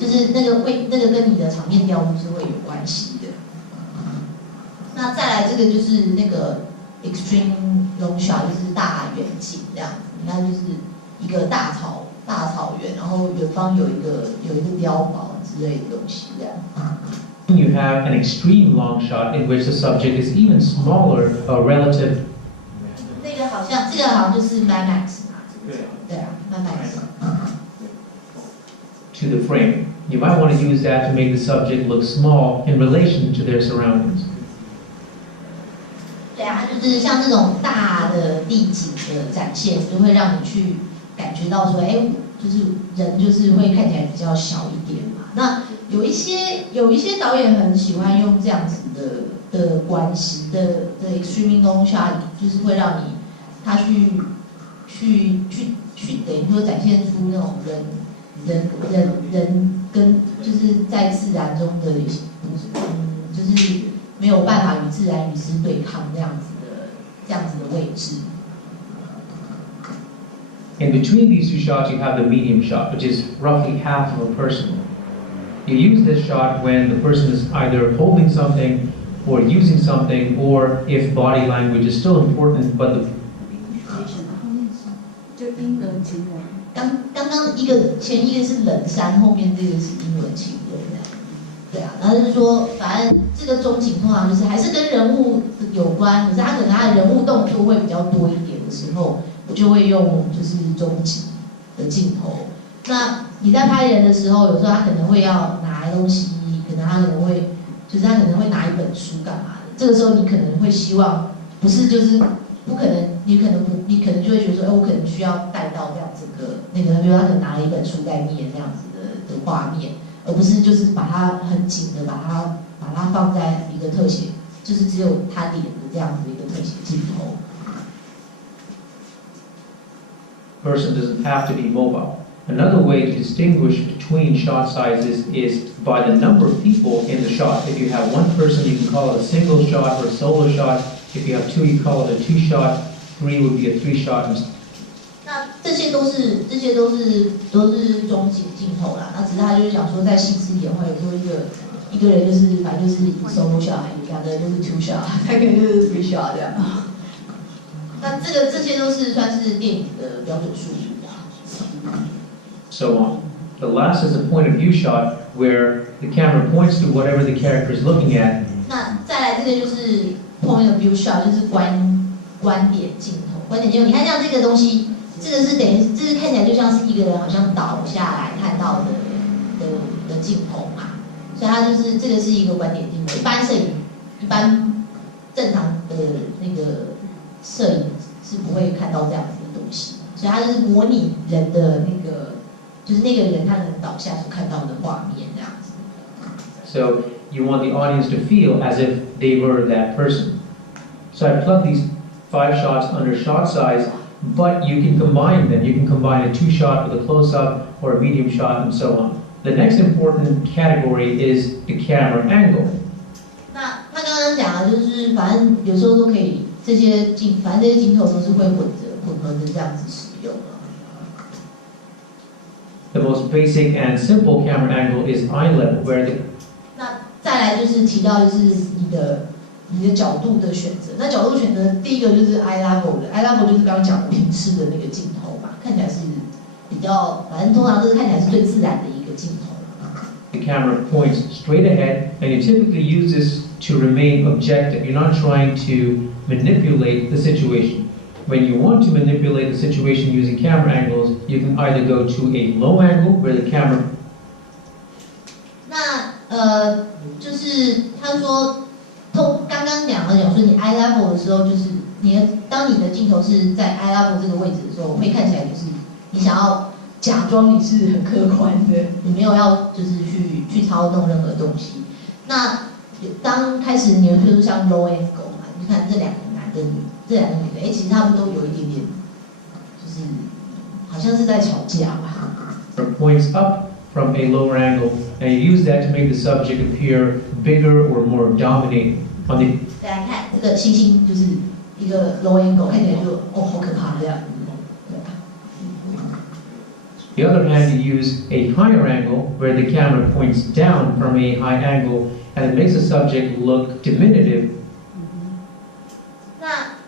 就是那个跟你的场面调度是会有关系的。那再来这个就是那个 extreme long shot， 就是大远景这样子，你看就是一个大草原，然后远方有一个碉堡之类的东西这样。You have an extreme long shot in which the subject is even smaller relative. 这个好像就是 Mad Max 嘛，对啊 ，Mad Max。To the frame. You might want to use that to make the subject look small in relation to their surroundings. 对啊，就是像这种大的地景的展现，就会让你去感觉到说，哎，就是人就是会看起来比较小一点嘛。那有一些导演很喜欢用这样子的关系的 extreme long shot， 就是会让你他去等于说展现出那种人跟就是在自然中的就是没有办法与自然与之对抗这样子的位置。In between these two shots, you have the medium shot, which is roughly half of a person. You use this shot when the person is either holding something or using something, or if body language is still important, but the 就英伦情人。刚刚前一个是冷山，后面这个是英伦情人，对啊，然后就是说，反正这个中景通常就是还是跟人物有关，可是他可能他的人物动作会比较多一点的时候，我就会用就是中景的镜头。那你在拍人的时候，有时候他可能会要拿东西，他可能会拿一本书干嘛的，这个时候你可能会希望不是就是不可能，你可能就会觉得说，哎，我可能需要带到这样子比如他可能拿了一本书在念这样子的画面，而不是就是把它很紧的把它放在一个特写，就是只有他脸的这样子的一个特写镜头。person doesn't have to be mobile. Another way to distinguish between shot sizes is by the number of people in the shot. If you have one person, you can call it a single shot or a solo shot. If you have two, you call it a two shot. Three would be a three shot. 那这些都是中景镜头啦。那只是他就是想说，在细致一点会有时候一个人就是反正就是 solo shot， 两个人就是 two shot， 三个人就是 three shot 这样。那这些都是算是电影的标准术语啊。So on. The last is a point of view shot where the camera points to whatever the character is looking at. 那再来这个就是 point of view shot， 就是观点镜头。观点镜头，你看像这个东西，这个是等于这是看起来就像是一个人好像倒下来看到的镜头嘛，所以它就是这个是一个观点镜头。一般正常的那个摄影是不会看到这样子的东西，所以它就是模拟人的那个，就是那个人他能倒下所看到的画面这样子。So you want the audience to feel as if they were that person. So I plugged these 5 shots under shot size, but you can combine them. You can combine a 2 shot with a close-up or a medium shot and so on. The next important category is the camera angle. 那他刚刚讲的就是，反正有时候都可以，反正这些镜头都是会混合的这样子使用的。The most basic and simple camera angle is eye level, where the 那再来就是提到就是你的角度的选择。那角度选择第一个就是 eye level 的 ，eye level 就是刚刚讲的平视的那个镜头嘛，看起来是比较，反正通常都是看起来是最自然的一个镜头。The camera points straight ahead, and you typically use this to remain objective. You're not trying to manipulate the situation. When you want to manipulate the situation using camera angles, you can either go to a low angle where the camera 就是他说，刚刚讲说你 eye level 的时候，就是当你的镜头是在 eye level 这个位置的时候，会看起来就是你想要假装你是很客观的，你没有要就是去操弄任何东西。那当开始你比如说像 low angle 嘛，你看这两个男的这两个女的，其实他们都有一点点，就是好像是在吵架吧。points up from a lower angle, and you use that to make the subject appear bigger or more dominating. 大家看这个星星就是一个 low angle， 看起来就好可怕这样。The other hand, you use a higher angle where the camera points down from a high angle and it makes the subject look diminutive. 那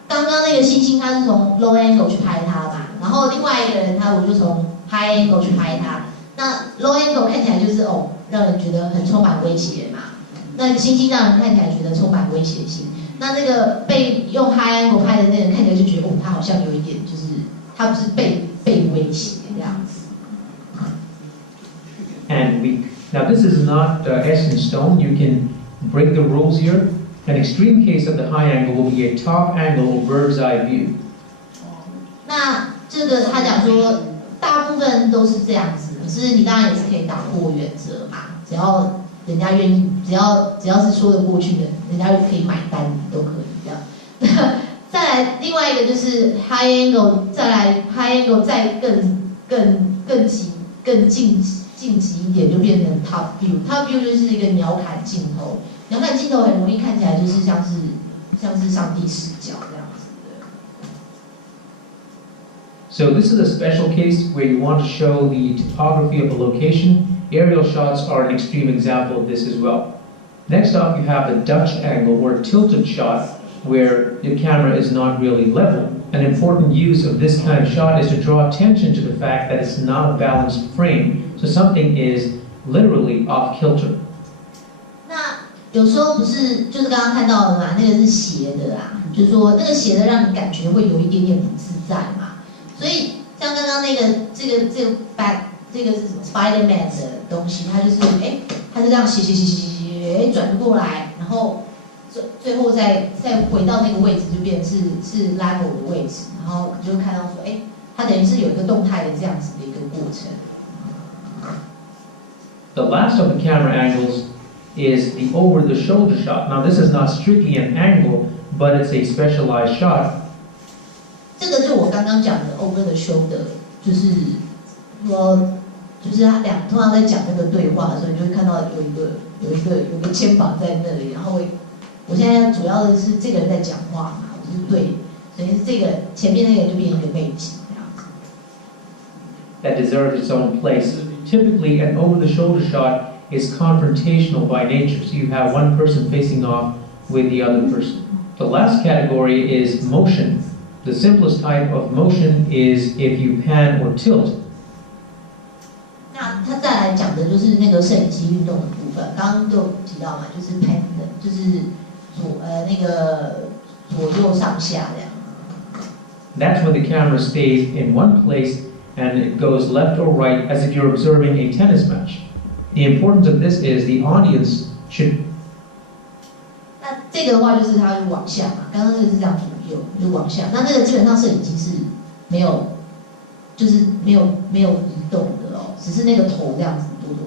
刚刚那个星星他是从 low angle 去拍他嘛，然后另外一个人我就从 high angle 去拍他。那 low angle 看起来就是让人觉得很充满威胁嘛。那星星让人看起来觉得充满威胁性。那那个被用 high angle 拍的那个人看起来就觉得他好像有一点就是他不是被威胁这样子。And weak. Now this is not etched in stone. You can break the rules here. An extreme case of the high angle will be a top angle or bird's eye view. 那这个他讲说，大部分都是这样子，可是你当然也是可以打破原则嘛，只要人家愿意，只要是说得过去的，人家可以买单，都可以这样。再来另外一个就是 high angle， 再来 high angle 再更晋级一点，就变成 top view。top view 就是一个鸟瞰镜头，鸟瞰镜头很容易看起来就是像是上帝视角这样子的。So this is a special case where you want to show the topography of a location. Aerial shots are an extreme example of this as well. Next up, you have the Dutch angle or tilted shot, where the camera is not really level. An important use of this kind of shot is to draw attention to the fact that it's not a balanced frame, so something is literally off kilter. 那有时候不是就是刚刚看到的嘛，那个是斜的啊，就是说那个斜的让你感觉会有一点点不自在嘛。所以像刚刚那个这个是什么 Spider-Man 的东西，它就是它是这样斜转过来，然后最后再回到那个位置，就变成是 level 的位置，然后你就看到说，它等于是有一个动态的这样子的一个过程。The last of the camera angles is the over-the-shoulder shot. Now this is not strictly an angle, but it's a specialized shot. 这个就我刚刚讲的 over the shoulder， 就是说，就是他通常在讲那个对话的时候，你就会看到有一个肩膀在那里，然后我现在主要的是这个人在讲话嘛，我就是对，所以是这个前面那个人就变一个背景这样子。That deserves its own place. Typically, an over-the-shoulder shot is confrontational by nature, so you have one person facing off with the other person. The last category is motion. The simplest type of motion is if you pan or tilt. 那他再来讲的就是那个摄影机运动的部分，刚刚就提到嘛，就是 pan 的，就是那个左右上下这样。That's when the camera stays in one place and it goes left or right as if you're observing a tennis match. The importance of this is the audience should. 那这个的话就是它往下嘛，刚刚那个是这样左右，就往下。那个基本上摄影机是没有，就是没有移动的哦，只是那个头这样子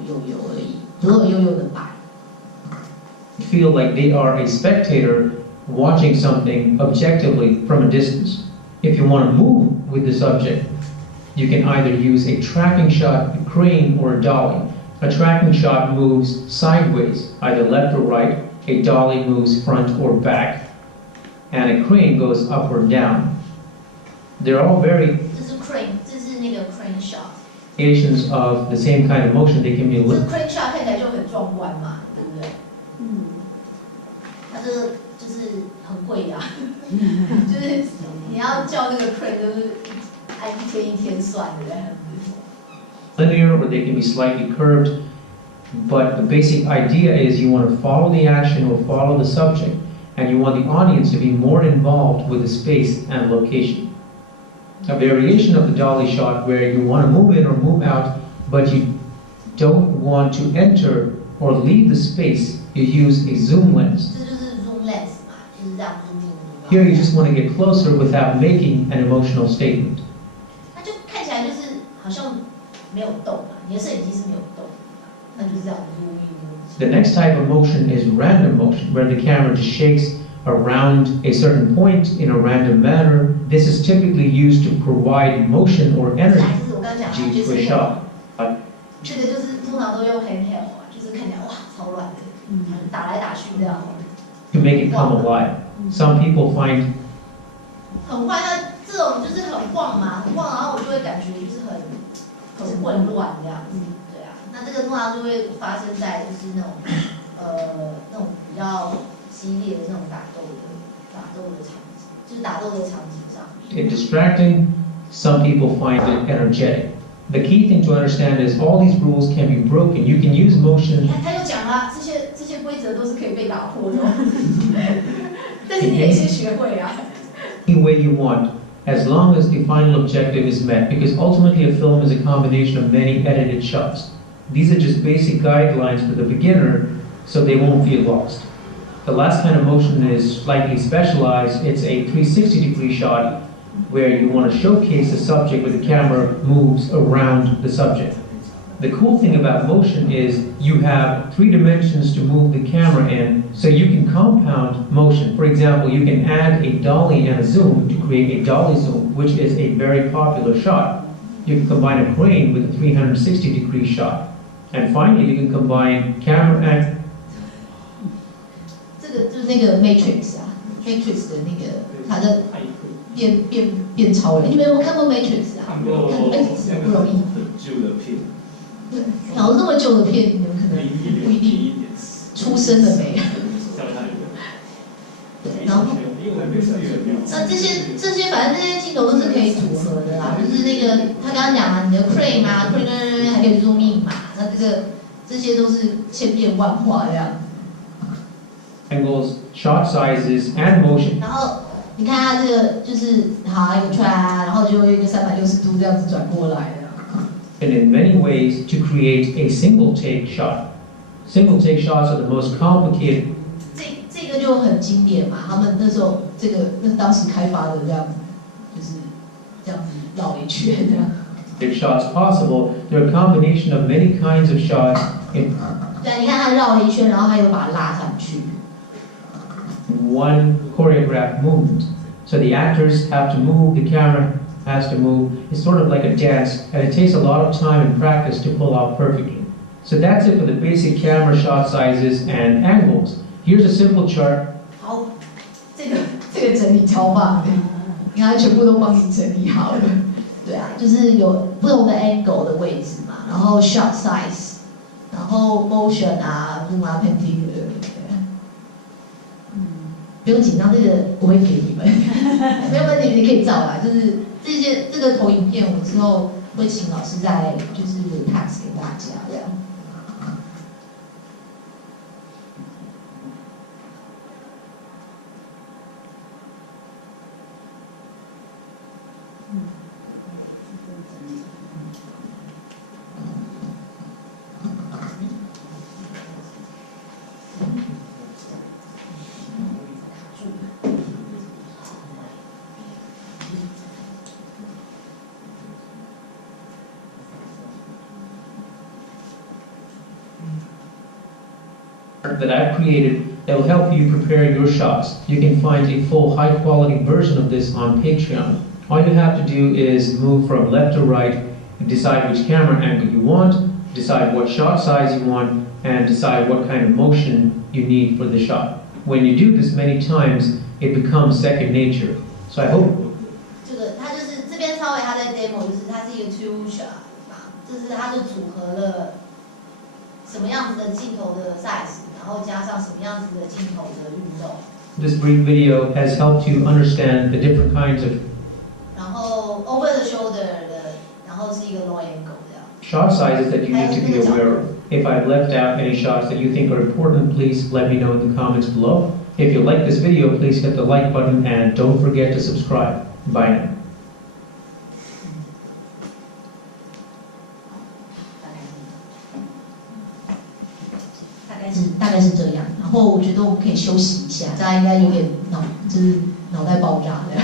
左右而已，左右的摆。Feel like they are a spectator watching something objectively from a distance. If you want to move with the subject, you can either use a tracking shot, a crane, or a dolly. A tracking shot moves sideways, either left or right. A dolly moves front or back. And a crane goes up or down. They're all very 这是 crane， 这是那个 crane shot。 variations of the same kind of motion. They can be a 这 little. crane shot 看起来就很壮观嘛，对不对？它这个就是很贵的，就是你要叫那个 crane 都是按一天一天算的。Linear or they can be slightly curved, but the basic idea is you want to follow the action or follow the subject, and you want the audience to be more involved with the space and location. A variation of the dolly shot where you want to move in or move out, but you don't want to enter or leave the space, you use a zoom lens. 这就是 zoom lens 嘛，就是这样 zoom in。 Here you just want to get closer without making an emotional statement. 它就看起来就是好像没有动嘛，你的摄影机是没有动的，那就是这样 zoom in。 The next type of motion is random motion, where the camera just shakes around a certain point in a random manner. This is typically used to provide motion or energy 我刚刚讲的 to 就 a 是 shot. 这个就是通常都用 handheld 啊，就是看起来哇超乱的，打来打去这样。To make it come alive. Some people find 很晃，那这种就是很晃嘛，很晃，然后我就会感觉就是很很混乱这样子，对啊，那这个通常就会发生在就是那种比较激烈的那种打斗的场景，就是打斗的场景上。It's distracting. Some people find it energetic. The key thing to understand is all these rules can be broken. You can use motion. 你看他又讲了，这些规则都是可以被打破的，但是你得先学会啊。Any way you want, as long as the final objective is met, because ultimately a film is a combination of many edited shots. These are just basic guidelines for the beginner, so they won't feel lost. The last kind of motion is slightly specialized. It's a 360-degree shot, where you want to showcase the subject where the camera moves around the subject. The cool thing about motion is you have 3 dimensions to move the camera in, so you can compound motion. For example, you can add a dolly and a zoom to create a dolly zoom, which is a very popular shot. You can combine a crane with a 360-degree shot. And finally, you can combine camera and... 这个就是那个 Matrix 啊 ，Matrix 的那个它的变超人，你们有没有看过 Matrix 啊？看 Matrix 很不容易。很旧的片。对，然后那么旧的片，你们可能不一定出生了没。对，然后那这些反正这些镜头都是可以组合的啦，就是那个他刚刚讲嘛，你的 crane 啊 ，crane 还可以 zoom in 嘛，那这些都是千变万化这样。angles, shot sizes, and motion. 然后你看它这个就是好一个 try 啊，然后就一个360度这样子转过来的。And in many ways to create a single take shot. Single take shots are the most complicated. 这个就很经典嘛，他们那时候那是当时开发的这样，就是这样子绕一圈这样。Shots possible. They're a combination of many kinds of shots. 对，你看他绕了一圈，然后他又把它拉上去。One choreographed movement. So the actors have to move, the camera has to move. It's sort of like a dance, and it takes a lot of time and practice to pull out perfectly. So that's it for the basic camera shot sizes and angles. Here's a simple chart. 好，这个整理超棒的，你看全部都帮你整理好了。对啊，就是有不同的 angle 的位置嘛，然后 shot size， 然后 motion 啊 ，zoom 啊 ，painting 的。不用紧张，这个我会给你们，没有问题，你可以照啦。就是这个投影片，我之后会请老师再就是 pass 给大家这样。That I've created that will help you prepare your shots. You can find a full high quality version of this on Patreon. All you have to do is move from left to right, decide which camera angle you want, decide what shot size you want, and decide what kind of motion you need for the shot. When you do this many times, it becomes second nature. So I hope 这个它就是这边稍微它在 demo 就是它是一个 two shot 嘛，就是它就组合了什么样子的镜头的 size。然后加上什么样子的镜头的运动。This brief video has helped you understand the different kinds of 然后 over the shoulder 的，然后是一个 low angle 这样。shot sizes that you need to be aware of. If I've left out any shots that you think are important, please let me know in the comments below. If you like this video, please hit the like button and don't forget to subscribe. Bye now. 大概是这样，然后我觉得我们可以休息一下，大家应该有点就是脑袋爆炸的。